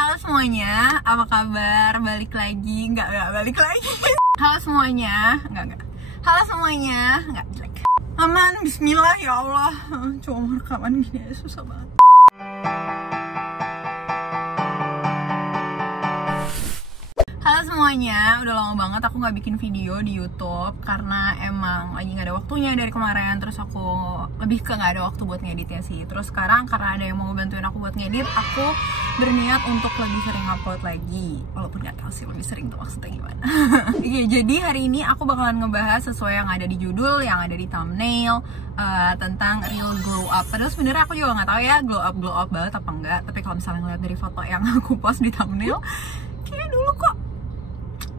Halo semuanya, apa kabar? Balik lagi? Enggak balik lagi. Halo semuanya, enggak. Halo semuanya, enggak jelek. Aman, bismillah ya Allah. Cuma rekaman gini aja susah banget. Halo semuanya, udah lama banget aku nggak bikin video di YouTube karena emang lagi nggak ada waktunya dari kemarin. Terus aku lebih ke nggak ada waktu buat ngeditnya sih. Terus sekarang karena ada yang mau bantuin aku buat ngedit, aku berniat untuk lebih sering upload lagi. Walaupun nggak tahu sih lebih sering tuh maksudnya gimana. Iya, jadi hari ini aku bakalan ngebahas sesuai yang ada di judul, yang ada di thumbnail, tentang real glow up. Padahal sebenarnya aku juga nggak tahu ya glow up banget apa enggak. Tapi kalau misalnya ngeliat dari foto yang aku post di thumbnail, kayak dulu kok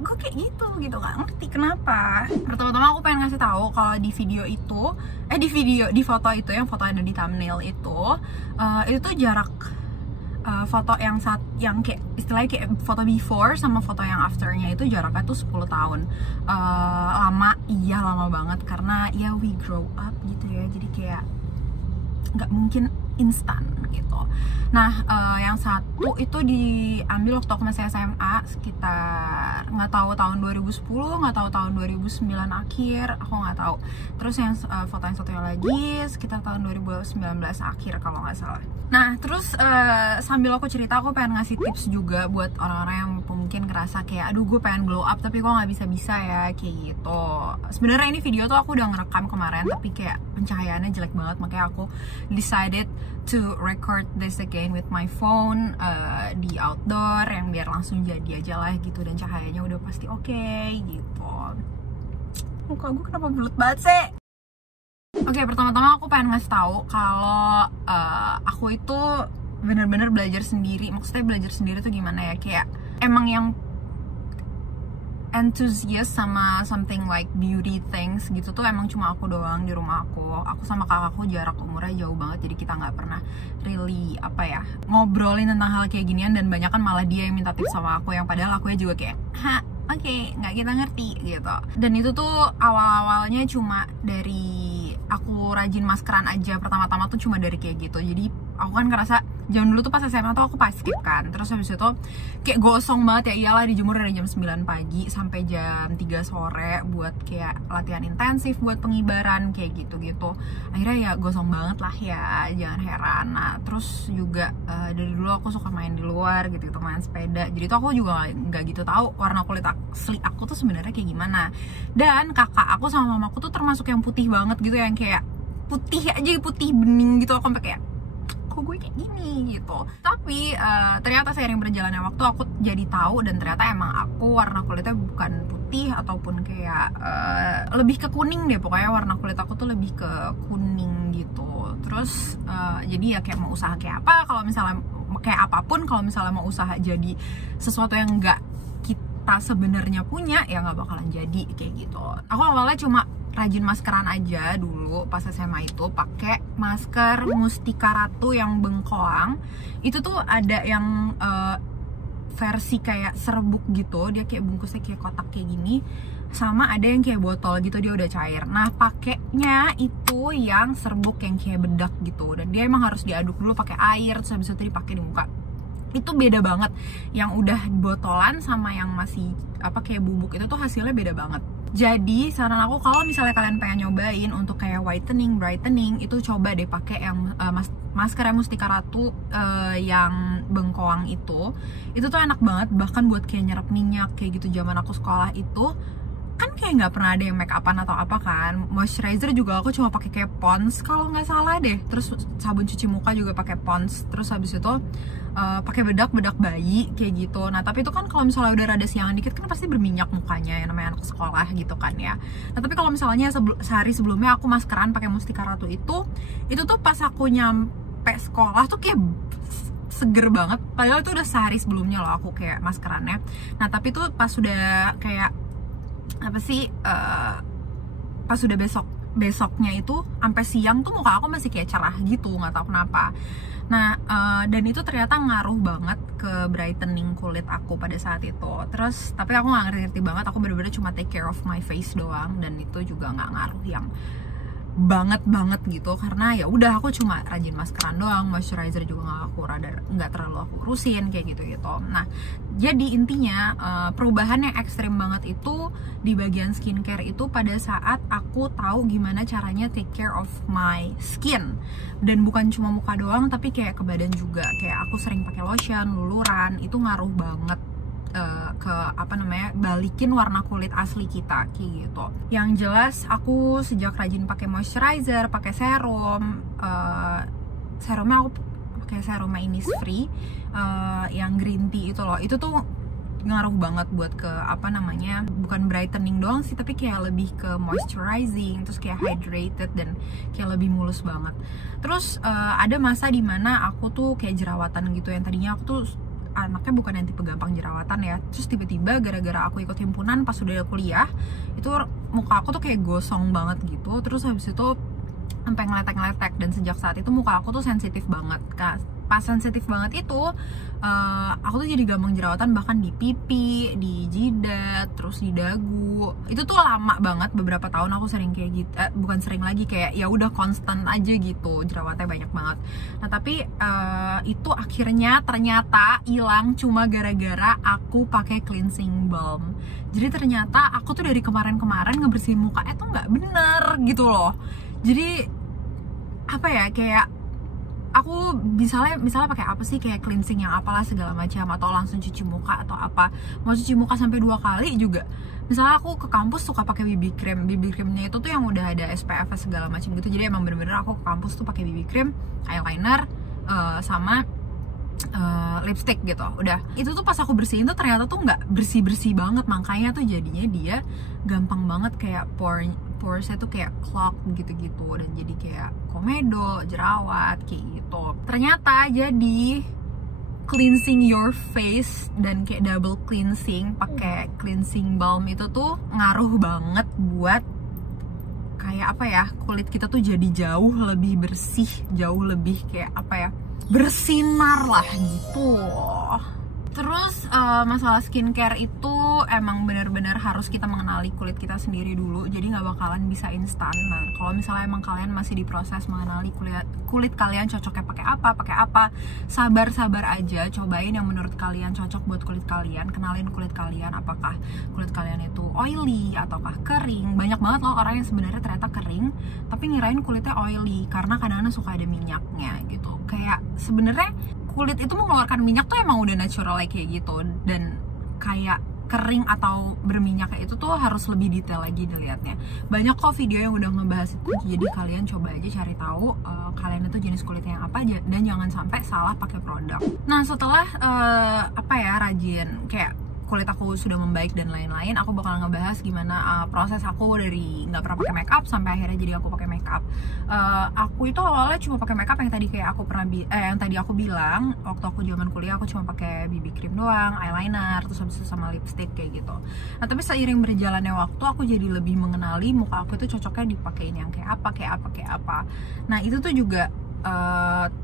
gue kayak gitu nggak ngerti kenapa. Pertama-tama aku pengen ngasih tahu kalau di video itu di foto itu, yang foto ada di thumbnail itu tuh jarak foto yang kayak istilahnya kayak foto before sama foto yang afternya itu jaraknya tuh 10 tahun. Lama banget karena ya we grow up gitu ya, jadi kayak nggak mungkin instan gitu. Nah, yang satu itu diambil waktu aku masih SMA, sekitar nggak tahu tahun 2010, nggak tahu tahun 2009 akhir, aku nggak tahu. Terus yang foto yang satunya lagi sekitar tahun 2019 akhir kalau nggak salah. Nah, terus sambil aku cerita, aku pengen ngasih tips juga buat orang-orang yang mungkin ngerasa kayak aduh gue pengen glow up tapi kok nggak bisa ya kayak gitu. Sebenarnya ini video tuh aku udah ngerekam kemarin tapi kayak pencahayaannya jelek banget, makanya aku decided to record this again with my phone di outdoor yang biar langsung jadi aja lah gitu, dan cahayanya udah pasti oke gitu. Muka gue kenapa bulat banget sih? Oke, pertama-tama aku pengen ngasih tahu kalau aku itu bener-bener belajar sendiri. Maksudnya belajar sendiri tuh gimana ya, kayak emang yang enthusiast sama something like beauty things gitu tuh emang cuma aku doang di rumah aku. Aku sama kakakku jarak umurnya jauh banget, jadi kita nggak pernah really ngobrolin tentang hal kayak ginian, dan banyak kan malah dia yang minta tips sama aku, yang padahal aku juga kayak oke, nggak kita ngerti gitu. Dan itu tuh awal-awalnya cuma dari aku rajin maskeran aja. Pertama-tama tuh cuma dari kayak gitu. Jadi aku kan ngerasa zaman dulu tuh pas SMA tuh aku pas skip kan. Terus habis itu kayak gosong banget ya, iyalah dijemur dari jam 9 pagi sampai jam 3 sore buat kayak latihan intensif buat pengibaran kayak gitu-gitu. Akhirnya ya gosong banget lah ya, jangan heran. Nah, terus juga dari dulu aku suka main di luar gitu, main sepeda. Jadi tuh aku juga nggak gitu tahu warna kulit asli aku tuh sebenarnya kayak gimana. Dan kakak aku sama mamaku tuh termasuk yang putih banget gitu, yang kayak putih bening gitu. Aku sampai kayak kok gue kayak gini gitu. Tapi ternyata seiring berjalannya waktu aku jadi tahu, dan ternyata emang aku warna kulitnya bukan putih ataupun kayak lebih ke kuning deh. Pokoknya warna kulit aku tuh lebih ke kuning gitu. Terus jadi ya kayak mau usaha kayak apa, kalau misalnya kayak apapun, kalau misalnya mau usaha jadi sesuatu yang nggak kita sebenarnya punya, ya nggak bakalan jadi kayak gitu. Aku awalnya cuma rajin maskeran aja dulu pas SMA itu, pakai masker Mustika Ratu yang bengkoang. Itu tuh ada yang versi kayak serbuk gitu, dia kayak bungkusnya kayak kotak kayak gini, sama ada yang kayak botol gitu, dia udah cair. Nah, pakainya itu yang serbuk yang kayak bedak gitu, dan dia emang harus diaduk dulu pakai air, terus habis itu dipakai di muka. Itu beda banget, yang udah botolan sama yang masih kayak bubuk itu tuh hasilnya beda banget. Jadi saran aku kalau misalnya kalian pengen nyobain untuk kayak whitening, brightening, itu coba deh pakai yang masker Mustika Ratu yang bengkoang itu tuh enak banget. Bahkan buat kayak nyerap minyak kayak gitu, zaman aku sekolah itu kan kayak nggak pernah ada yang make upan atau apa kan. Moisturizer juga aku cuma pakai kayak Pond's kalau nggak salah deh. Terus sabun cuci muka juga pakai Pond's. Terus habis itu pakai bedak bayi kayak gitu. Nah, tapi itu kan kalau misalnya udah rada siangan dikit kan pasti berminyak mukanya, yang namanya anak sekolah gitu kan ya. Nah, tapi kalau misalnya sehari sebelumnya aku maskeran pakai Mustika Ratu itu tuh pas aku nyampe sekolah tuh kayak seger banget. Padahal itu udah sehari sebelumnya loh aku kayak maskerannya. Nah, tapi tuh pas sudah kayak pas udah besoknya itu sampai siang tuh muka aku masih kayak cerah gitu, nggak tahu kenapa. Nah, dan itu ternyata ngaruh banget ke brightening kulit aku pada saat itu. Terus tapi aku nggak ngerti banget, aku bener-bener cuma take care of my face doang, dan itu juga nggak ngaruh yang banget gitu, karena ya udah aku cuma rajin maskeran doang, moisturizer juga nggak terlalu aku urusin kayak gitu. Nah, jadi intinya perubahan yang ekstrim banget itu di bagian skincare itu pada saat aku tahu gimana caranya take care of my skin, dan bukan cuma muka doang tapi kayak ke badan juga. Kayak aku sering pakai lotion, luluran, itu ngaruh banget ke balikin warna kulit asli kita kayak gitu. Yang jelas aku sejak rajin pakai moisturizer, pakai serum, serumnya aku pakai serum Innisfree yang green tea itu loh. Itu tuh ngaruh banget buat ke bukan brightening doang sih, tapi kayak lebih ke moisturizing, terus kayak hydrated dan kayak lebih mulus banget. Terus ada masa dimana aku tuh kayak jerawatan gitu, yang tadinya aku tuh anaknya bukan yang tipe gampang jerawatan ya, terus tiba-tiba gara-gara aku ikut himpunan pas udah kuliah itu muka aku tuh kayak gosong banget gitu, terus habis itu sampai ngeletek-ngeletek, dan sejak saat itu muka aku tuh sensitif banget. Pas sensitif banget itu aku tuh jadi gampang jerawatan, bahkan di pipi, di jidat, terus di dagu. Itu tuh lama banget, beberapa tahun aku sering kayak gitu, bukan sering lagi, kayak ya udah konstan aja gitu, jerawatnya banyak banget. Nah tapi itu akhirnya ternyata hilang cuma gara-gara aku pakai cleansing balm. Jadi ternyata aku tuh dari kemarin-kemarin ngebersihin mukanya tuh nggak bener gitu loh. Jadi apa ya, kayak aku misalnya pakai apa sih, kayak cleansing yang apalah segala macam, atau langsung cuci muka atau apa, mau cuci muka sampai 2 kali juga. Misalnya aku ke kampus suka pakai BB creamnya itu tuh yang udah ada SPF segala macam gitu. Jadi emang bener-bener aku ke kampus tuh pakai BB cream, eyeliner, sama lipstick gitu. Udah, itu tuh pas aku bersihin tuh ternyata tuh nggak bersih banget, makanya tuh jadinya dia gampang banget kayak poresnya tuh kayak clog gitu-gitu, dan jadi kayak komedo, jerawat kayak gitu. Ternyata jadi cleansing your face dan kayak double cleansing pakai cleansing balm itu tuh ngaruh banget buat kayak kulit kita tuh jadi jauh lebih bersih, jauh lebih kayak bersinar lah gitu. Terus masalah skincare itu emang benar-benar harus kita mengenali kulit kita sendiri dulu, jadi nggak bakalan bisa instan. Nah kalau misalnya emang kalian masih diproses mengenali kulit kalian cocoknya pakai apa, sabar aja, cobain yang menurut kalian cocok buat kulit kalian. Kenalin kulit kalian, apakah kulit kalian itu oily ataukah kering. Banyak banget loh orang yang sebenarnya ternyata kering tapi ngirain kulitnya oily, karena kadang-kadang suka ada minyaknya gitu. Kayak sebenarnya kulit itu mengeluarkan minyak tuh emang udah natural kayak gitu, dan kayak kering atau berminyaknya itu tuh harus lebih detail lagi dilihatnya. Banyak kok video yang udah ngebahas itu, jadi kalian coba aja cari tahu kalian itu jenis kulitnya yang apa, dan jangan sampai salah pakai produk. Nah setelah rajin kayak kulit aku sudah membaik dan lain-lain, aku bakal ngebahas gimana proses aku dari nggak pernah pakai makeup sampai akhirnya jadi aku pakai makeup. Aku itu awalnya cuma pakai makeup yang tadi kayak aku aku bilang, waktu aku zaman kuliah aku cuma pakai BB cream doang, eyeliner, terus habis itu sama lipstick kayak gitu. Nah tapi seiring berjalannya waktu aku jadi lebih mengenali muka aku itu cocoknya dipakein yang kayak apa. Nah itu tuh juga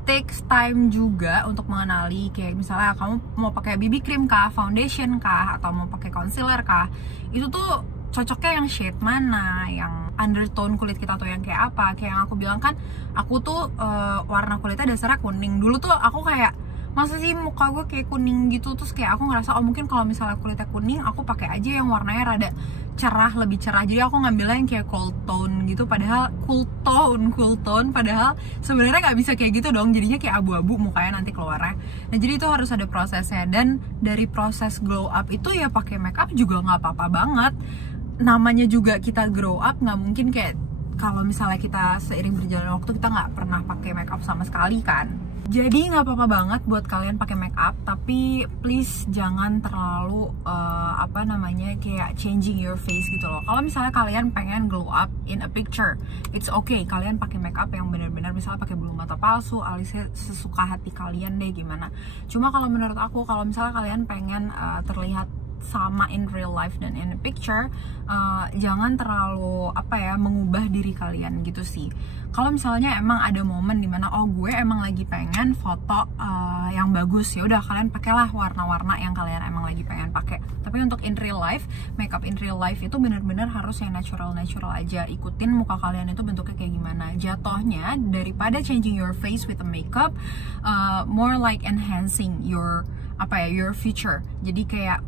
takes time juga untuk mengenali, kayak misalnya kamu mau pakai BB cream kah, foundation kah, atau mau pakai concealer kah, itu tuh cocoknya yang shade mana, yang undertone kulit kita tuh yang kayak apa. Kayak yang aku bilang kan, aku tuh warna kulitnya dasarnya kuning. Dulu tuh aku kayak, masa sih muka gue kayak kuning gitu, terus kayak aku ngerasa mungkin kalau misalnya kulitnya kuning aku pakai aja yang warnanya rada cerah, lebih cerah, jadi aku ngambilnya yang kayak cool tone gitu, padahal cool tone padahal sebenarnya nggak bisa kayak gitu dong, jadinya kayak abu-abu mukanya nanti keluarnya. Nah jadi itu harus ada prosesnya, dan dari proses glow up itu ya pakai makeup juga nggak apa-apa banget. Namanya juga kita grow up, nggak mungkin kayak kalau misalnya kita seiring berjalan waktu kita nggak pernah pakai makeup sama sekali kan. Jadi nggak apa-apa banget buat kalian pakai makeup, tapi please jangan terlalu kayak changing your face gitu loh. Kalau misalnya kalian pengen glow up in a picture, it's okay kalian pakai makeup yang benar-benar, misalnya pakai bulu mata palsu, alisnya sesuka hati kalian deh gimana. Cuma kalau menurut aku, kalau misalnya kalian pengen terlihat sama in real life dan in the picture, jangan terlalu mengubah diri kalian gitu sih. Kalau misalnya emang ada momen dimana gue emang lagi pengen foto yang bagus, ya udah kalian pakailah warna-warna yang kalian emang lagi pengen pakai. Tapi untuk in real life, makeup in real life itu benar-benar harus yang natural aja. Ikutin muka kalian itu bentuknya kayak gimana. Jatuhnya daripada changing your face with a makeup, more like enhancing your future. Jadi kayak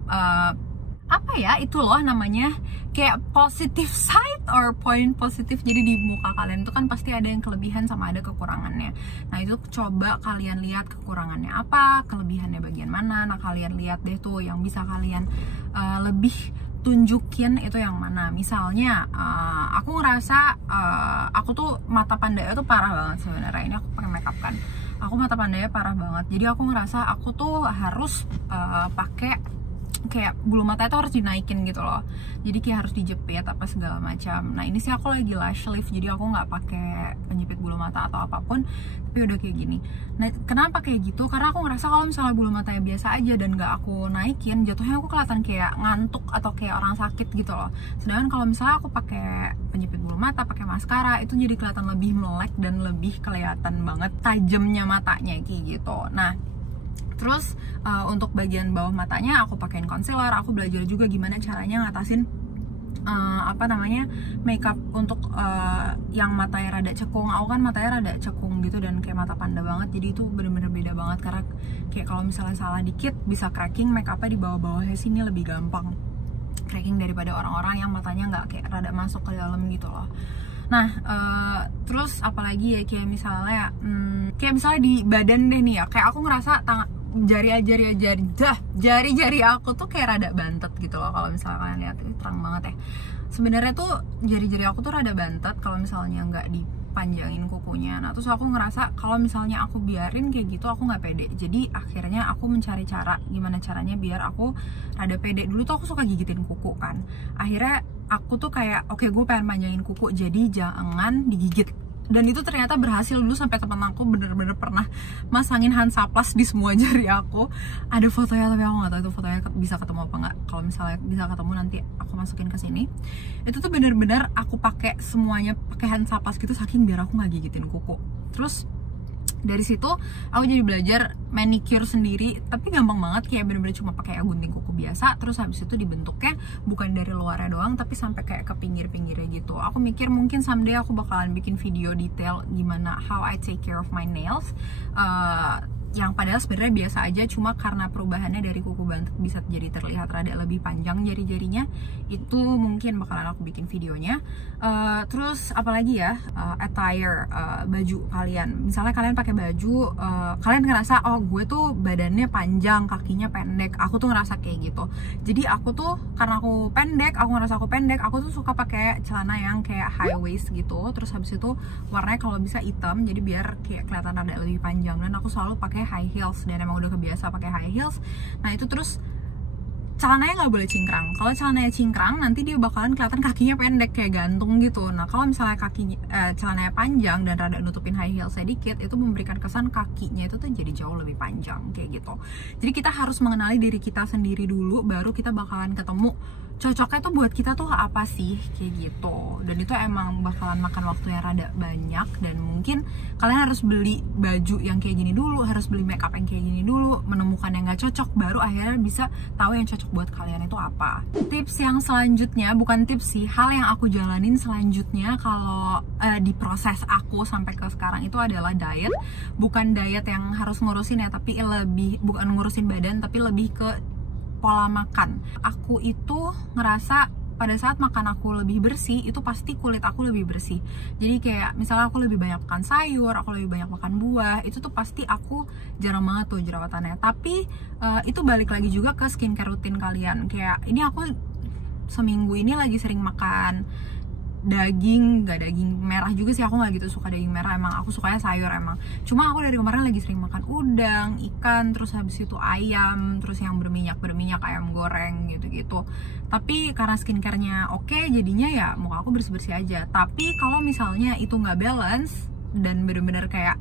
itu loh namanya kayak positive side or point positif. Jadi di muka kalian itu kan pasti ada yang kelebihan sama ada kekurangannya. Nah itu coba kalian lihat kekurangannya apa, kelebihannya bagian mana. Nah kalian lihat deh tuh yang bisa kalian lebih tunjukin itu yang mana. Misalnya aku ngerasa aku tuh mata pandanya tuh parah banget sebenarnya. Ini aku pakai makeup kan, aku mata pandanya parah banget. Jadi aku ngerasa aku tuh harus pakai kayak bulu mata itu harus dinaikin gitu loh. Jadi kayak harus dijepit apa segala macam. Nah ini sih aku lagi lash lift, jadi aku nggak pakai penjepit bulu mata atau apapun, tapi udah kayak gini. Nah kenapa kayak gitu? Karena aku ngerasa kalau misalnya bulu matanya biasa aja dan nggak aku naikin, jatuhnya aku kelihatan kayak ngantuk atau kayak orang sakit gitu loh. Sedangkan kalau misalnya aku pakai penjepit bulu mata, pakai maskara, itu jadi kelihatan lebih melek dan lebih kelihatan banget tajamnya matanya kayak gitu. Nah terus untuk bagian bawah matanya aku pakein concealer. Aku belajar juga gimana caranya ngatasin makeup untuk yang matanya rada cekung. Aku kan matanya rada cekung gitu dan kayak mata panda banget. Jadi itu bener-bener beda banget karena kayak kalau misalnya salah dikit bisa cracking. Makeupnya di bawah-bawahnya sini lebih gampang cracking daripada orang-orang yang matanya nggak kayak rada masuk ke dalam gitu loh. Nah, terus apalagi ya kayak misalnya di badan deh nih ya, kayak aku ngerasa jari-jari aku tuh kayak rada bantet gitu loh. Kalau misalnya kalian lihat ini terang banget ya. Sebenarnya tuh jari-jari aku tuh rada bantet kalau misalnya nggak dipanjangin kukunya. Nah terus aku ngerasa kalau misalnya aku biarin kayak gitu aku nggak pede. Jadi akhirnya aku mencari cara gimana caranya biar aku rada pede. Dulu tuh aku suka gigitin kuku kan. Akhirnya aku tuh kayak oke, gue pengen panjangin kuku, jadi jangan digigit. Dan itu ternyata berhasil. Dulu sampai teman aku bener-bener pernah masangin Hansaplast di semua jari aku. Ada fotonya tapi aku nggak tahu itu fotonya bisa ketemu apa nggak. Kalau misalnya bisa ketemu nanti aku masukin ke sini. Itu tuh bener-bener aku pakai semuanya pakai Hansaplast gitu saking biar aku nggak gigitin kuku. Terus dari situ aku jadi belajar manicure sendiri, tapi gampang banget, kayak bener-bener cuma pakai gunting kuku biasa. Terus habis itu dibentuknya bukan dari luarnya doang tapi sampai kayak ke pinggir-pinggirnya gitu. Aku mikir mungkin someday aku bakalan bikin video detail gimana how I take care of my nails, yang padahal sebenarnya biasa aja, cuma karena perubahannya dari kuku bantet bisa jadi terlihat rada lebih panjang jari-jarinya. Itu mungkin bakalan aku bikin videonya. Terus apalagi ya, attire, baju kalian. Misalnya kalian pakai baju, kalian ngerasa oh gue tuh badannya panjang, kakinya pendek. Aku tuh ngerasa kayak gitu. Jadi aku tuh karena aku pendek, aku ngerasa aku pendek, aku tuh suka pakai celana yang kayak high waist gitu. Terus habis itu warnanya kalau bisa hitam, jadi biar kayak kelihatan rada lebih panjang. Dan aku selalu pakai high heels dan emang udah kebiasa pakai high heels. Nah itu terus celananya nggak boleh cingkrang. Kalau celananya cingkrang nanti dia bakalan kelihatan kakinya pendek kayak gantung gitu. Nah kalau misalnya celananya panjang dan rada nutupin high heel sedikit, itu memberikan kesan kakinya itu tuh jadi jauh lebih panjang kayak gitu. Jadi kita harus mengenali diri kita sendiri dulu, baru kita bakalan ketemu cocoknya tuh buat kita tuh apa sih kayak gitu. Dan itu emang bakalan makan waktu yang rada banyak, dan mungkin kalian harus beli baju yang kayak gini dulu, harus beli makeup yang kayak gini dulu, menemukan yang gak cocok, baru akhirnya bisa tahu yang cocok buat kalian itu apa. Tips yang selanjutnya, bukan tips sih, hal yang aku jalanin selanjutnya kalau di proses aku sampai ke sekarang itu adalah diet. Bukan diet yang harus ngurusin ya, tapi bukan ngurusin badan, tapi lebih ke pola makan. Aku itu ngerasa pada saat makan aku lebih bersih, itu pasti kulit aku lebih bersih. Jadi kayak misalnya aku lebih banyak makan sayur, aku lebih banyak makan buah, itu tuh pasti aku jarang banget tuh jerawatan. Tapi itu balik lagi juga ke skincare rutin kalian. Kayak ini aku seminggu ini lagi sering makan daging, gak daging merah juga sih, aku nggak gitu suka daging merah, emang aku sukanya sayur emang. Cuma aku dari kemarin lagi sering makan udang, ikan, terus habis itu ayam, terus yang berminyak ayam goreng gitu-gitu. Tapi karena skincare-nya oke, jadinya ya muka aku bersih-bersih aja. Tapi kalau misalnya itu nggak balance dan bener-bener kayak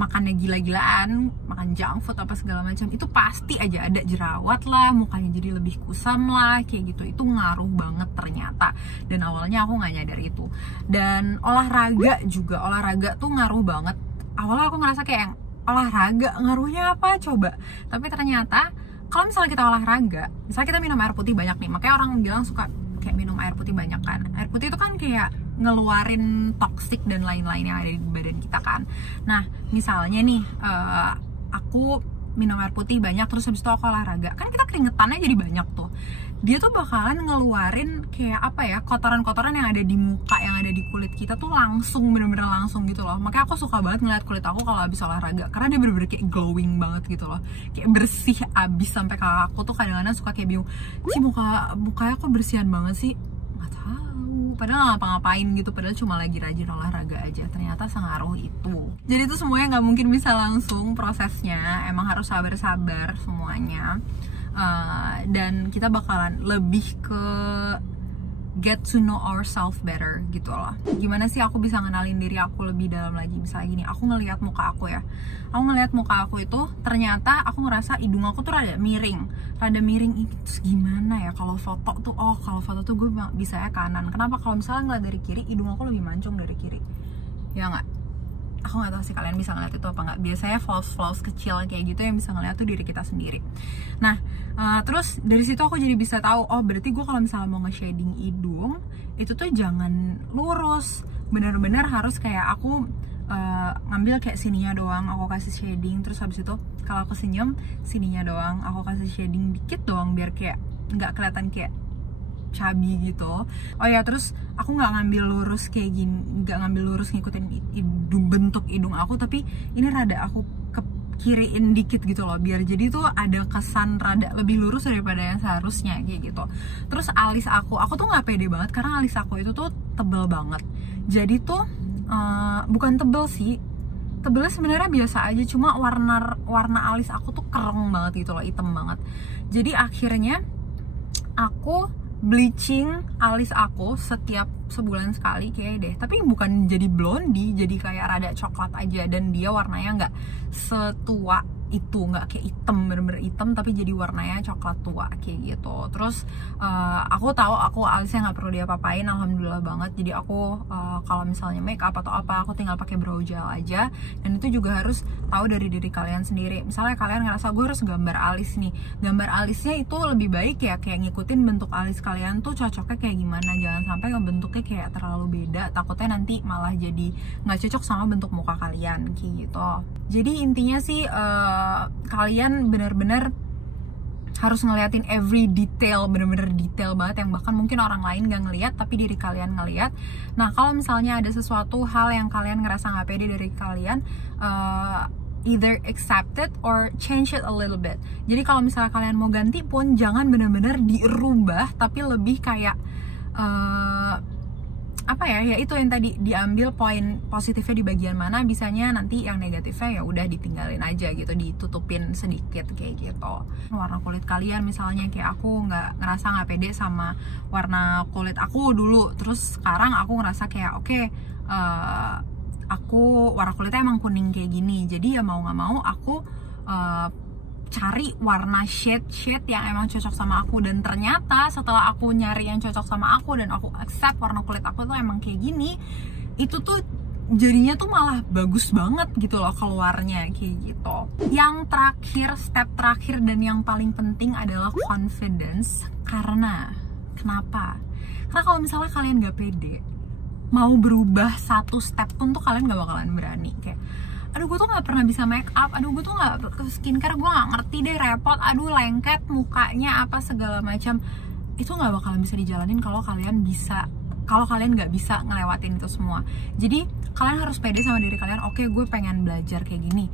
makannya gila-gilaan, makan junk food apa segala macam, itu pasti aja ada jerawat lah, mukanya jadi lebih kusam lah, kayak gitu. Itu ngaruh banget ternyata, dan awalnya aku nggak nyadar itu. Dan olahraga juga, olahraga tuh ngaruh banget. Awalnya aku ngerasa kayak olahraga ngaruhnya apa coba, tapi ternyata kalau misalnya kita olahraga, misalnya kita minum air putih banyak nih, makanya orang bilang suka kayak minum air putih banyak kan. Air putih itu kan kayak ngeluarin toksik dan lain-lain yang ada di badan kita kan. Nah misalnya nih aku minum air putih banyak, terus habis itu aku olahraga, kan kita keringetannya jadi banyak tuh. Dia tuh bakalan ngeluarin kayak apa ya, kotoran-kotoran yang ada di muka, yang ada di kulit kita tuh langsung, bener-bener langsung gitu loh. Makanya aku suka banget ngeliat kulit aku kalau habis olahraga, karena dia bener-bener kayak glowing banget gitu loh, kayak bersih abis. Sampai kakak aku tuh kadang-kadang suka kayak bingung, sih mukanya aku bersihan banget sih. Nggak tahu, padahal nggak ngapa-ngapain gitu, padahal cuma lagi rajin olahraga aja. Ternyata sengaruh itu. Jadi itu semuanya nggak mungkin bisa langsung prosesnya, emang harus sabar-sabar semuanya. Dan kita bakalan lebih ke get to know ourselves better gitu loh. Gimana sih aku bisa ngenalin diri aku lebih dalam lagi? Misalnya gini, aku ngelihat muka aku ya, aku ngelihat muka aku itu ternyata aku ngerasa hidung aku tuh rada miring itu. Terus gimana ya kalau foto tuh, kalau foto tuh gue bisa ya kanan. Kenapa kalau misalnya ngeliat dari kiri, hidung aku lebih mancung dari kiri, ya nggak? Aku nggak tahu sih kalian bisa ngeliat itu apa nggak. Biasanya flaws kecil kayak gitu yang bisa ngeliat tuh diri kita sendiri. Nah terus dari situ aku jadi bisa tahu, berarti gue kalau misalnya mau nge-shading hidung itu tuh jangan lurus, bener-bener harus kayak aku ngambil kayak sininya doang aku kasih shading, terus habis itu kalau aku senyum sininya doang aku kasih shading dikit doang, biar kayak nggak kelihatan kayak cabi gitu. Terus aku nggak ngambil lurus kayak gini, nggak ngambil lurus ngikutin bentuk hidung aku, tapi ini rada aku ke kiriin dikit gitu loh, biar jadi tuh ada kesan rada lebih lurus daripada yang seharusnya kayak gitu. Terus alis aku tuh nggak pede banget karena alis aku itu tuh tebel banget. Jadi tuh bukan tebel sih, tebelnya sebenarnya biasa aja, cuma warna alis aku tuh kereng banget gitu loh, hitam banget. Jadi akhirnya aku bleaching alis aku setiap sebulan sekali kayak deh, tapi bukan jadi blondie, jadi kayak rada coklat aja, dan dia warnanya nggak setua itu, nggak kayak hitam, bener-bener hitam, tapi jadi warnanya coklat tua kayak gitu. Terus aku tahu aku alisnya nggak perlu diapa-apain, alhamdulillah banget. Jadi aku kalau misalnya make up atau apa, aku tinggal pakai brow gel aja. Dan itu juga harus tahu dari diri kalian sendiri. Misalnya kalian ngerasa gue harus gambar alis nih, gambar alisnya itu lebih baik ya kayak ngikutin bentuk alis kalian tuh cocoknya kayak gimana. Jangan sampai bentuknya kayak terlalu beda, takutnya nanti malah jadi nggak cocok sama bentuk muka kalian kayak gitu. Jadi intinya sih kalian bener-bener harus ngeliatin every detail, bener-bener detail banget, yang bahkan mungkin orang lain gak ngeliat tapi diri kalian ngeliat. Nah kalau misalnya ada sesuatu hal yang kalian ngerasa gak pede dari kalian, either accept it or change it a little bit. Jadi kalau misalnya kalian mau ganti pun jangan bener-bener dirubah, tapi lebih kayak apa ya itu yang tadi, diambil poin positifnya di bagian mana, bisanya nanti yang negatifnya ya udah ditinggalin aja gitu, ditutupin sedikit kayak gitu. Warna kulit kalian misalnya kayak aku ngerasa nggak pede sama warna kulit aku dulu, terus sekarang aku ngerasa kayak aku warna kulitnya emang kuning kayak gini, jadi ya mau nggak mau aku cari warna shade yang emang cocok sama aku. Dan ternyata setelah aku nyari yang cocok sama aku dan aku accept warna kulit aku tuh emang kayak gini, itu tuh jadinya tuh malah bagus banget gitu loh keluarnya kayak gitu. Yang terakhir, step terakhir dan yang paling penting adalah confidence. Karena kenapa? Karena kalau misalnya kalian gak pede, mau berubah satu step pun tuh kalian gak bakalan berani. Kayak aduh gue tuh gak pernah bisa make up, aduh gue tuh gak skincare, gue gak ngerti deh, repot, aduh lengket mukanya apa segala macam. Itu gak bakalan bisa dijalanin kalau kalian gak bisa ngelewatin itu semua. Jadi kalian harus pede sama diri kalian. Oke, gue pengen belajar kayak gini,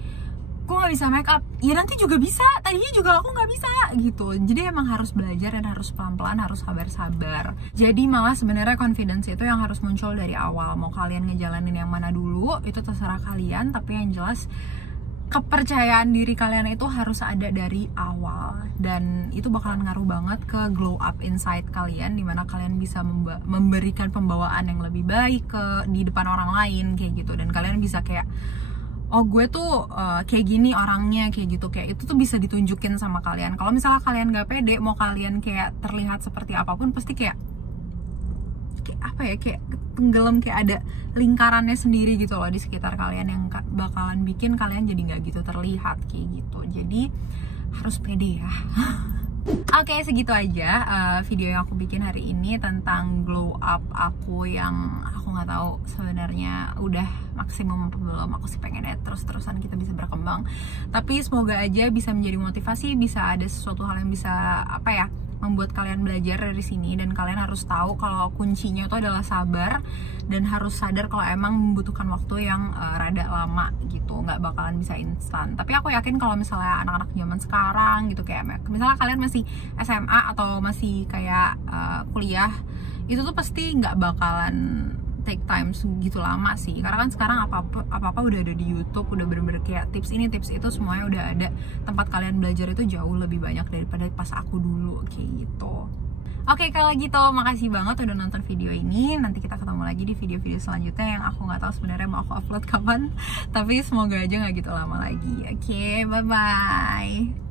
gue gak bisa make up, ya nanti juga bisa, tadinya juga aku gak bisa gitu. Jadi emang harus belajar dan harus pelan-pelan, harus sabar-sabar. Jadi malah sebenarnya confidence itu yang harus muncul dari awal. Mau kalian ngejalanin yang mana dulu, itu terserah kalian, tapi yang jelas kepercayaan diri kalian itu harus ada dari awal. Dan itu bakalan ngaruh banget ke glow up inside kalian, dimana kalian bisa memberikan pembawaan yang lebih baik di depan orang lain kayak gitu. Dan kalian bisa kayak oh gue tuh kayak gini orangnya, kayak gitu, kayak itu tuh bisa ditunjukin sama kalian. Kalau misalnya kalian gak pede, mau kalian kayak terlihat seperti apapun, pasti kayak apa ya, kayak tenggelam, kayak ada lingkarannya sendiri gitu loh di sekitar kalian yang bakalan bikin kalian jadi nggak gitu terlihat kayak gitu. Jadi harus pede ya. Oke, segitu aja video yang aku bikin hari ini tentang glow up aku yang aku nggak tahu sebenarnya udah maksimum apa belum. Aku sih pengennya terus-terusan kita bisa berkembang, tapi semoga aja bisa menjadi motivasi, bisa ada sesuatu hal yang bisa apa ya, membuat kalian belajar dari sini. Dan kalian harus tahu kalau kuncinya itu adalah sabar, dan harus sadar kalau emang membutuhkan waktu yang rada lama gitu, nggak bakalan bisa instan. Tapi aku yakin kalau misalnya anak-anak zaman sekarang gitu, kayak misalnya kalian masih SMA atau masih kayak kuliah, itu tuh pasti nggak bakalan take time segitu lama sih, karena kan sekarang apa-apa udah ada di YouTube, udah bener-bener kayak tips ini tips itu semuanya udah ada. Tempat kalian belajar itu jauh lebih banyak daripada pas aku dulu kayak gitu. Oke, kalau gitu makasih banget udah nonton video ini. Nanti kita ketemu lagi di video-video selanjutnya yang aku nggak tahu sebenarnya mau aku upload kapan, tapi semoga aja nggak gitu lama lagi. Oke, bye bye.